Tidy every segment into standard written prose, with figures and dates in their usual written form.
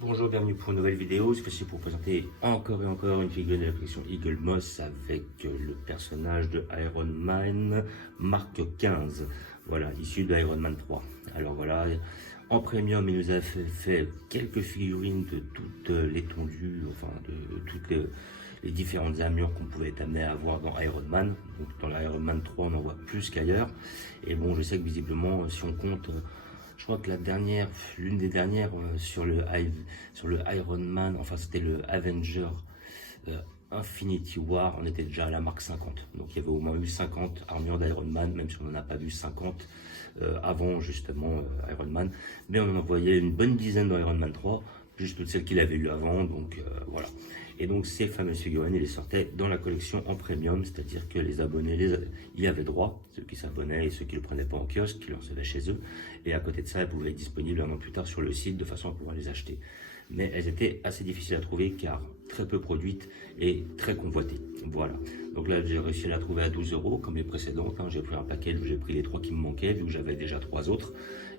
Bonjour, bienvenue pour une nouvelle vidéo. Cette fois-ci pour présenter encore et encore une figurine de la collection Eagle Moss avec le personnage de Iron Man Mark 15. Voilà, issu de Iron Man 3. Alors voilà, en premium, il nous a fait quelques figurines de toute l'étendue, enfin de toutes les différentes armures qu'on pouvait être amené à avoir dans Iron Man. Donc dans l'Iron Man 3, on en voit plus qu'ailleurs. Et bon, je sais que visiblement, si on compte... Je crois que l'une des dernières sur le Iron Man, enfin c'était le Avenger Infinity War, on était déjà à la marque 50. Donc il y avait au moins eu 50 armures d'Iron Man, même si on n'en a pas vu 50 avant justement Iron Man. Mais on en voyait une bonne dizaine dans Iron Man 3, plus toutes celles qu'il avait eu avant, donc voilà. Et donc ces fameuses figurines, ils les sortaient dans la collection en premium, c'est-à-dire que les abonnés y avaient droit, ceux qui s'abonnaient et ceux qui ne le prenaient pas en kiosque, qui le recevaient chez eux. Et à côté de ça, elles pouvaient être disponibles un an plus tard sur le site de façon à pouvoir les acheter. Mais elles étaient assez difficiles à trouver car très peu produites et très convoitées. Voilà. Donc là, j'ai réussi à la trouver à 12 € comme les précédentes. J'ai pris un paquet où j'ai pris les 3 qui me manquaient, vu que j'avais déjà 3 autres.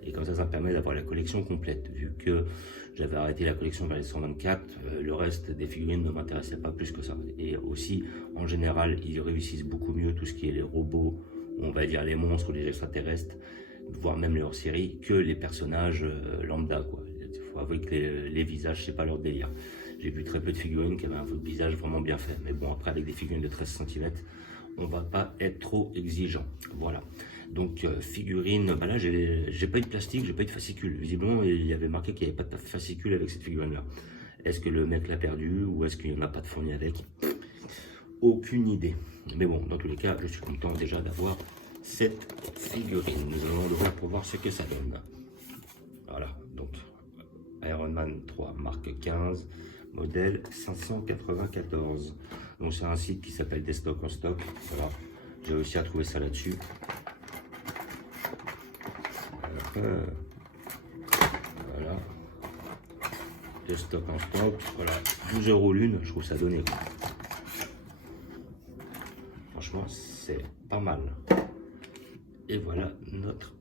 Et comme ça me permet d'avoir la collection complète. Vu que j'avais arrêté la collection vers les 124, le reste des figurines ne m'intéressait pas plus que ça. Et aussi, en général, ils réussissent beaucoup mieux tout ce qui est les robots, on va dire les monstres ou les extraterrestres, voire même les hors-série, que les personnages lambda, quoi. Il faut avouer que les visages, c'est pas leur délire. J'ai vu très peu de figurines qui avaient un visage vraiment bien fait. Mais bon, après, avec des figurines de 13 cm, on va pas être trop exigeant. Voilà. Donc, figurine, bah là, j'ai pas eu de plastique, j'ai pas eu de fascicule. Visiblement, il y avait marqué qu'il n'y avait pas de fascicule avec cette figurine-là. Est-ce que le mec l'a perdu ou est-ce qu'il n'y en a pas de fourni avec? Aucune idée. Mais bon, dans tous les cas, je suis content déjà d'avoir cette figurine. Nous allons l'ouvrir pour voir ce que ça donne. Voilà, donc Iron Man 3, marque 15, modèle 594. Donc c'est un site qui s'appelle Des Stocks en Stock. Voilà, j'ai réussi à trouver ça là-dessus. Voilà, Des Stocks en Stock. Voilà, 12 € l'une, je trouve ça donné. Franchement, c'est pas mal. Et voilà notre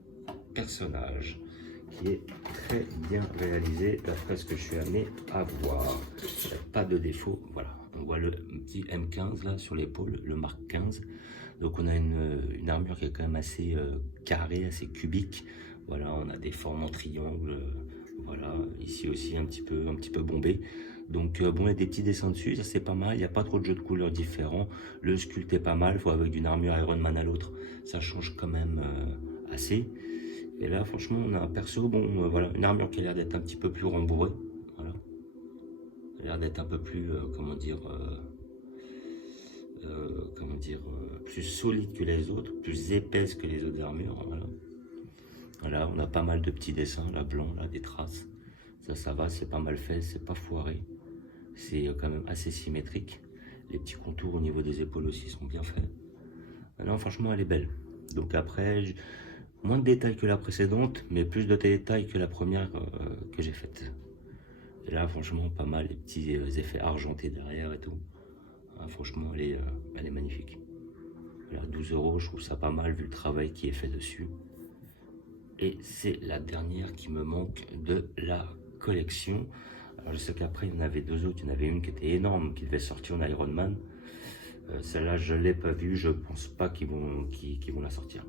personnage qui est très bien réalisé d'après ce que je suis amené à voir. Il n'y a pas de défaut. Voilà, on voit le petit M15 là sur l'épaule, le Mark 15. Donc on a une armure qui est quand même assez carrée, assez cubique. Voilà, on a des formes en triangle. Voilà, ici aussi un petit peu bombé. Donc bon, il y a des petits dessins dessus, ça c'est pas mal, il n'y a pas trop de jeux de couleurs différents. Le sculpte est pas mal, il faut avec d'une armure Iron Man à l'autre, ça change quand même assez. Et là franchement on a un perso, bon voilà, une armure qui a l'air d'être un petit peu plus rembourrée. Voilà. Elle a l'air d'être un peu plus, plus solide que les autres, plus épaisse que les autres armures. Voilà. Voilà, on a pas mal de petits dessins, là, blanc, là, des traces. Ça va, c'est pas mal fait, c'est pas foiré. C'est quand même assez symétrique. Les petits contours au niveau des épaules aussi sont bien faits. Non, franchement, elle est belle. Donc après, moins de détails que la précédente, mais plus de détails que la première que j'ai faite. Et là, franchement, pas mal, les petits effets argentés derrière et tout. Franchement, elle est magnifique. Là, 12 €, je trouve ça pas mal vu le travail qui est fait dessus. Et c'est la dernière qui me manque de la collection. Alors je sais qu'après il y en avait deux autres, il y en avait une qui était énorme, qui devait sortir en Iron Man. Celle-là je ne l'ai pas vue, je pense pas qu'ils vont la sortir.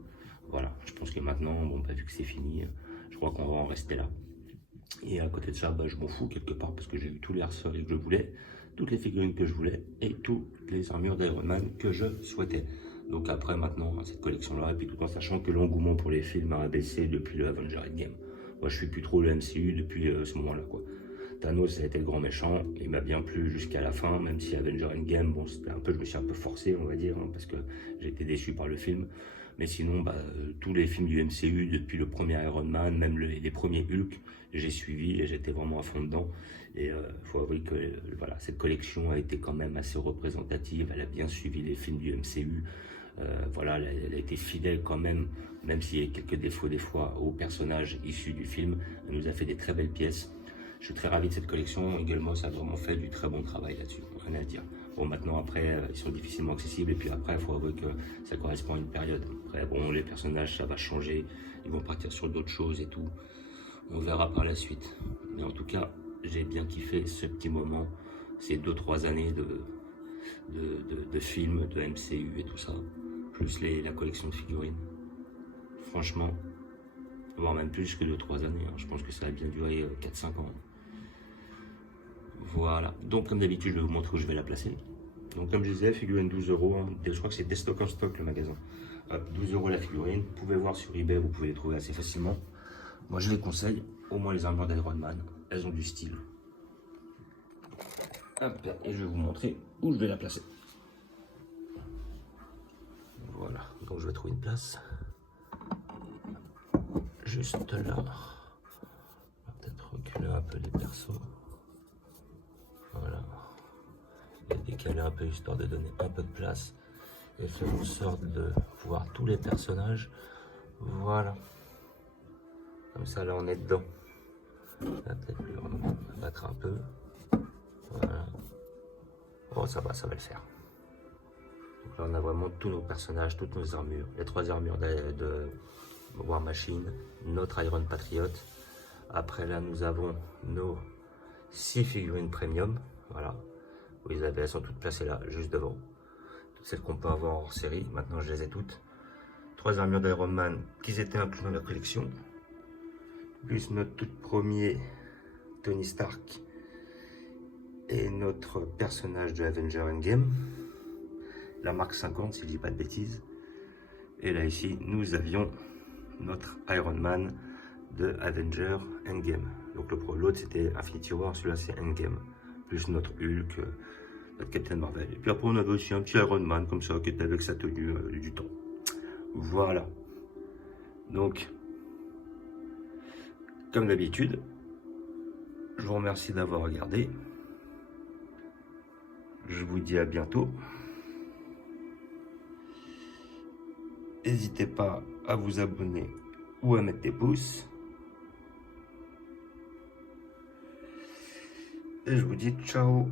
Voilà, je pense que maintenant, bon, bah, vu que c'est fini, je crois qu'on va en rester là. Et à côté de ça, bah, je m'en fous quelque part parce que j'ai eu tous les accessoires que je voulais, toutes les figurines que je voulais et toutes les armures d'Iron Man que je souhaitais. Donc après maintenant cette collection là, et puis tout en sachant que l'engouement pour les films a baissé depuis le Avenger Endgame. Moi je suis plus trop le MCU depuis ce moment là quoi. Thanos ça a été le grand méchant, il m'a bien plu jusqu'à la fin, même si Avenger Endgame, bon c'était un peu, je me suis un peu forcé on va dire, parce que j'ai été déçu par le film. Mais sinon bah, tous les films du MCU depuis le premier Iron Man, même les premiers Hulk, j'ai suivi et j'étais vraiment à fond dedans. Et faut avouer que voilà, cette collection a été quand même assez représentative, elle a bien suivi les films du MCU. Voilà, elle a été fidèle quand même, même s'il y a quelques défauts des fois aux personnages issus du film. Elle nous a fait des très belles pièces. Je suis très ravi de cette collection. Eagle Moss a vraiment fait du très bon travail là-dessus, rien à dire. Bon, maintenant après, ils sont difficilement accessibles et puis après, il faut avouer que ça correspond à une période. Après, bon, les personnages, ça va changer, ils vont partir sur d'autres choses et tout. On verra par la suite. Mais en tout cas, j'ai bien kiffé ce petit moment, ces 2-3 années de films, de MCU et tout ça, plus la collection de figurines. Franchement, voire même plus que 2-3 années, hein. Je pense que ça a bien duré 4-5 ans. Voilà, donc comme d'habitude, je vais vous montrer où je vais la placer. Donc comme je disais, figurine 12 €, hein. Je crois que c'est Destock en stock le magasin. 12 € la figurine, vous pouvez voir sur eBay, vous pouvez les trouver assez facilement. Moi je les conseille, au moins les armures d'Iron Man, elles ont du style. Hop, et je vais vous montrer où je vais la placer. Voilà, donc je vais trouver une place. Juste là. On va peut-être reculer un peu les persos. Voilà. Et décaler un peu histoire de donner un peu de place. Et faire en sorte de voir tous les personnages. Voilà. Comme ça, là, on est dedans. Là, peut-être le battre un peu. Voilà. Bon, ça va le faire. Donc là, on a vraiment tous nos personnages, toutes nos armures. Les 3 armures de War Machine, notre Iron Patriot. Après, là, nous avons nos 6 figurines premium. Voilà. Vous les avez, elles sont toutes placées là, juste devant. Toutes celles qu'on peut avoir hors série. Maintenant, je les ai toutes. 3 armures d'Iron Man qui étaient inclus dans la collection. Plus notre tout premier Tony Stark et notre personnage de Avenger Endgame, la marque 50 si je dis pas de bêtises. Et là ici nous avions notre Iron Man de Avenger Endgame. Donc l'autre c'était Infinity War, celui-là c'est Endgame. Plus notre Hulk, notre Captain Marvel. Et puis après on avait aussi un petit Iron Man comme ça qui était avec sa tenue du temps. Voilà. Donc comme d'habitude, je vous remercie d'avoir regardé. Je vous dis à bientôt. N'hésitez pas à vous abonner ou à mettre des pouces. Et je vous dis ciao.